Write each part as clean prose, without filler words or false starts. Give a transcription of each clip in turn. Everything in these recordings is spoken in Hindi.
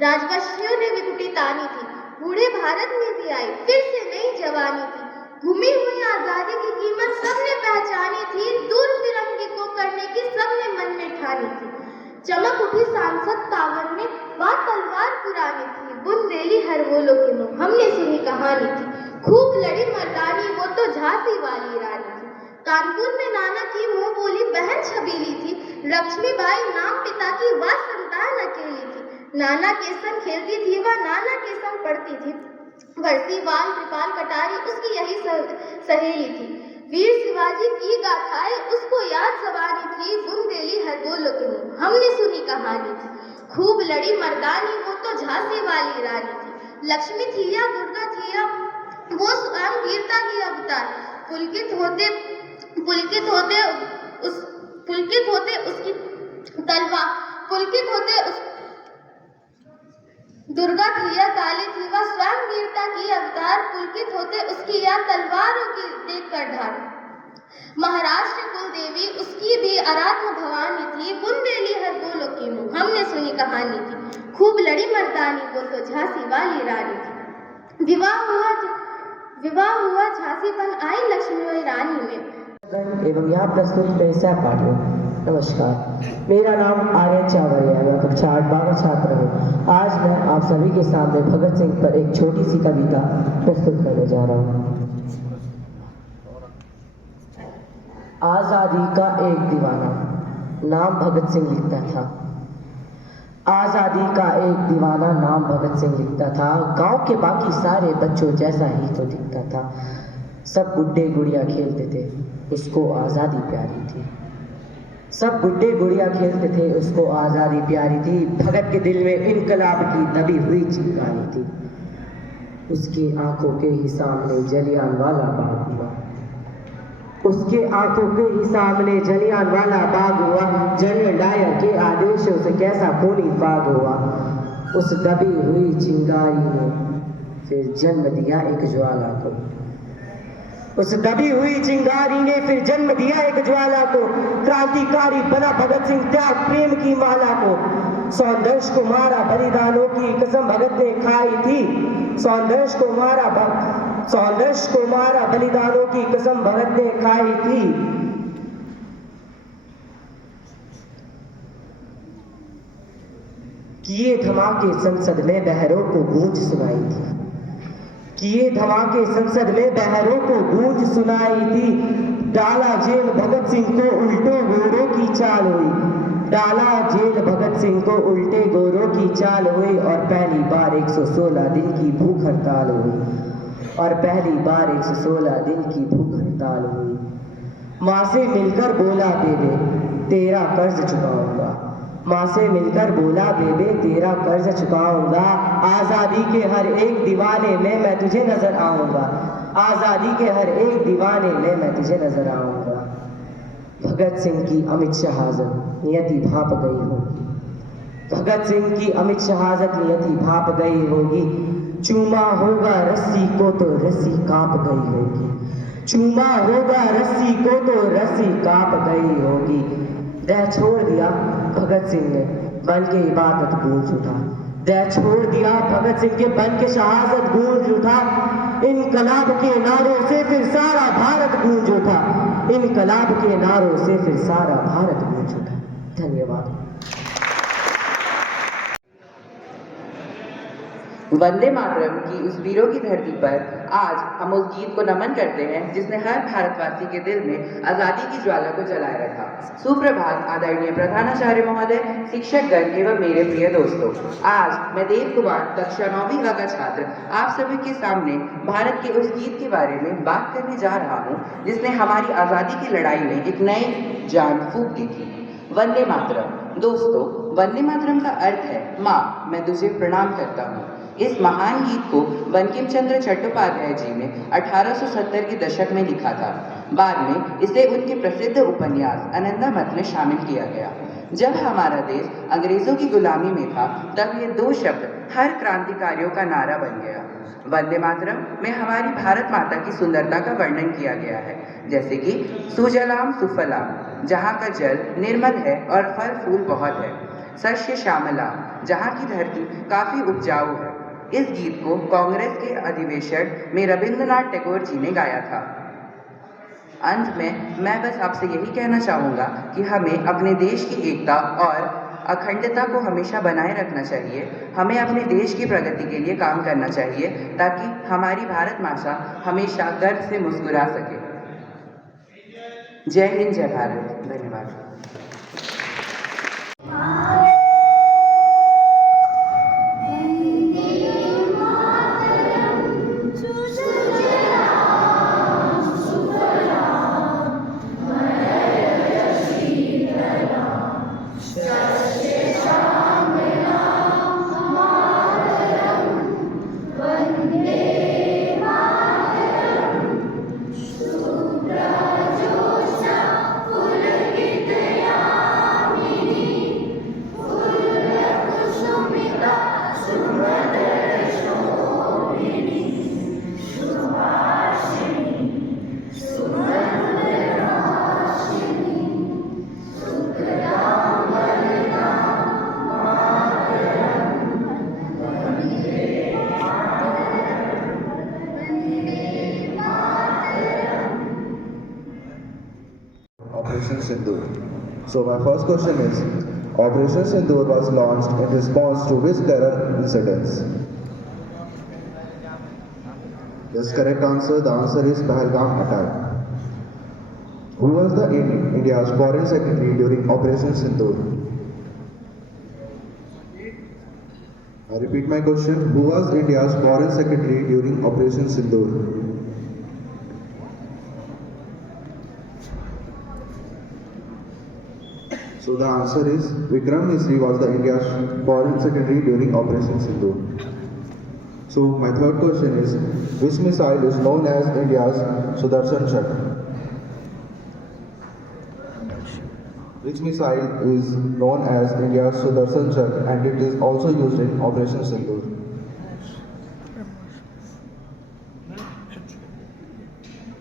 राजवंशियों ने विकुटी तानी थी, बूढ़े भारत में भी आई फिर से नई जवानी थी। घूमी हुई आजादी की कीमत सबने पहचानी थी, दूर फिरंगी को करने की सबने मन में ठानी थी। चमक उठी सांसद तावन में, बात तलवार पुरानी थी, बुंदेली हर बोलो के मुंह हमने सुनी कहानी थी। खूब लड़ी मर्दानी वो तो झांसी वाली रानी थी। कानपुर में नाना की मुंह बोली बहन छबीली थी, लक्ष्मीबाई नाम पिता की वह संतान अकेली थी। नाना के संग खेलती थी वह, नाना के संग पढ़ती थी, वर्षी वाल कृपाल कटारी उसकी यही सहेली थी। वीर शिवाजी की गाथाएं उसको याद जबानी थी, बुंदेली हर बोलो के मुंह हमने सुनी कहानी थी। खूब लड़ी मर्दानी वो तो झांसी वाली रानी थी। लक्ष्मी थी या दुर्गा थी या वो स्वयं वीरता की अवतार, पुलकित होते उसकी तलवार, दुर्गा थी या काली थी वह स्वयं वीरता की अवतार, पुलकित होते उसकी या तलवारों की देखकर ढाल। महाराष्ट्र कुल देवी उसकी भी आराध्य भवानी थी, बुंदेली हर बोलो की मुंह हमने सुनी कहानी थी। खूब लड़ी मर्दानी वो तो झांसी वाली रानी थी। विवाह हुआ झांसी बन आई लक्ष्मी रानी में। एवं यहाँ प्रस्तुत मेरे सहपाठियों, नमस्कार। मेरा नाम आर्यन चावरिया है, मैं कक्षा 8 का छात्र हूँ। आज मैं आप सभी के सामने भगत सिंह पर एक छोटी सी कविता प्रस्तुत करने जा रहा हूँ। आज़ादी का एक दीवाना, नाम भगत सिंह लिखता था। आज़ादी का एक दीवाना, नाम भगत सिंह लिखता था। गांव के बाकी सारे बच्चों जैसा ही तो दिखता था। सब गुड्डे गुड़िया खेलते थे, उसको आज़ादी प्यारी थी। सब गुड्डे गुड़िया खेलते थे, उसको आज़ादी प्यारी थी। भगत के दिल में इनकलाब की दबी हुई चिंगारी थी। उसकी आंखों के ही सामने जलियांवाला बाग हुआ। उसके आंखों के ही सामने जलियांवाला बाग हुआ। जनरल डायर के आदेशों से कैसा खूनी फाग हुआ। उस दबी हुई चिंगारी ने फिर जन्म दिया एक ज्वाला को। उस दबी हुई चिंगारी ने फिर जन्म दिया एक ज्वाला को। क्रांतिकारी बना भगत सिंह, त्याग प्रेम की माला को। सौंदर्श को मारा, बलिदानों की कसम भगत ने खाई थी। सौंदर्श को मारा, बलिदानों की कसम भगत ने खाई थी। किए धमाके संसद में बहरों को गूंज सुनाई थी। किए धमाके संसद में बहरों को गूंज सुनाई थी। डाला जेल भगत सिंह को उल्टे गोरों की चाल हुई। डाला जेल भगत सिंह को उल्टे गोरों की चाल हुई। और पहली बार 116 दिन की भूख हड़ताल हुई। और पहली बार 116 दिन की भूख हड़ताल हुई। माँ से मिलकर बोला बेबे तेरा कर्ज चुकाऊंगा। माँ से मिलकर बोला बेबे तेरा कर्ज चुकाऊंगा। आज़ादी के हर एक दीवाने में मैं तुझे नजर आऊंगा। आज़ादी के हर एक दीवाने में मैं तुझे नजर आऊंगा। भगत सिंह की अमित शहादत नियति भाप गई होगी। भगत सिंह की अमित शहादत नियति भाप गई होगी। चूमा होगा रस्सी को तो रस्सी कांप गई होगी। चूमा होगा रस्सी को तो रस्सी कांप गई होगी। देह छोड़ दिया भगत सिंह ने बन के इबादत गूंज उठा। देह छोड़ दिया भगत सिंह के बन के शहादत गूंज उठा। इनकलाब के नारों से फिर सारा भारत गूंज उठा। इनकलाब के नारों से फिर सारा भारत गूंज उठा। धन्यवाद। वंदे मातरम की उस वीरों की धरती पर आज हम उस गीत को नमन करते हैं जिसने हर भारतवासी के दिल में आज़ादी की ज्वाला को जलाए रखा। सुप्रभात आदरणीय प्रधानाचार्य महोदय, शिक्षकगण एवं मेरे प्रिय दोस्तों। आज मैं देव कुमार कक्षा 9वीं का छात्र आप सभी के सामने भारत के उस गीत के बारे में बात करने जा रहा हूँ जिसने हमारी आज़ादी की लड़ाई में एक नई जान फूंक दी थी। वंदे मातरम। दोस्तों, वंदे मातरम का अर्थ है माँ मैं तुझे प्रणाम करता हूँ। इस महान गीत को बंकिम चंद्र चट्टोपाध्याय जी ने 1870 के दशक में लिखा था। बाद में इसे उनके प्रसिद्ध उपन्यास आनंदामठ में शामिल किया गया। जब हमारा देश अंग्रेजों की गुलामी में था तब ये दो शब्द हर क्रांतिकारियों का नारा बन गया। वंदे मातरम में हमारी भारत माता की सुंदरता का वर्णन किया गया है, जैसे कि सुजलाम सुफलाम, जहाँ का जल निर्मल है और फल फूल बहुत है। सस्य श्यामला, जहाँ की धरती काफ़ी उपजाऊ है। इस गीत को कांग्रेस के अधिवेशन में रविंद्रनाथ टैगोर जी ने गाया था। अंत में मैं बस आपसे यही कहना चाहूँगा कि हमें अपने देश की एकता और अखंडता को हमेशा बनाए रखना चाहिए। हमें अपने देश की प्रगति के लिए काम करना चाहिए ताकि हमारी भारत माता हमेशा गर्व से मुस्कुरा सके। जय हिंद, जय भारत। धन्यवाद। Operation Sindoor. So my first question is, Operation Sindoor was launched in response to which terror incidents? Yes, correct answer. The answer is Pahalgam attack. Who was the India's foreign secretary during Operation Sindoor? I repeat my question. Who was India's foreign secretary during Operation Sindoor? So the answer is Vikram Misri was the India's foreign secretary during Operation Sindoor. So my third question is, which missile is known as India's Sudarshan Chakra? Which missile is known as India's Sudarshan Chakra and it is also used in Operation Sindoor?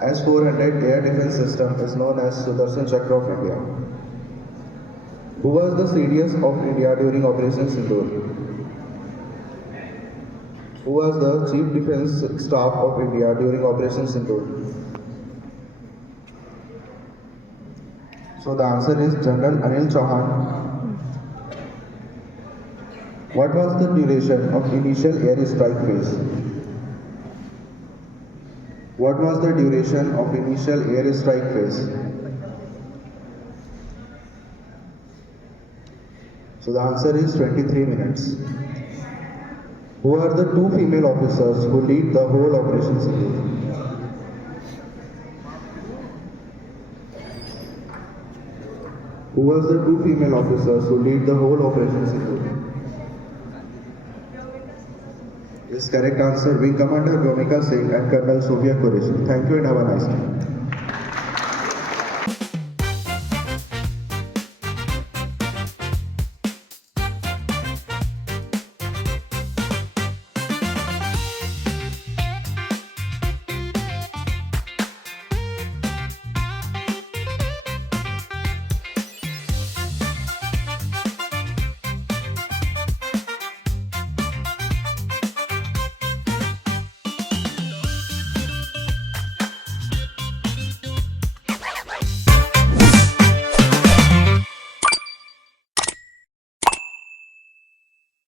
S-400 air defense system is known as Sudarshan Chakra of India. Who was the CDS of India during Operation Sindoor? Who was the Chief Defence Staff of India during Operation Sindoor? So the answer is General Anil Chauhan. What was the duration of initial air strike phase? What was the duration of initial air strike phase? So the answer is 23 minutes. Who are the two female officers who lead the whole Operation Sindoor? Who was the two female officers who lead the whole Operation Sindoor? Yes, correct answer. Wing Commander Bhumika Singh and Colonel Sophia Qureshi. Thank you and have a nice day.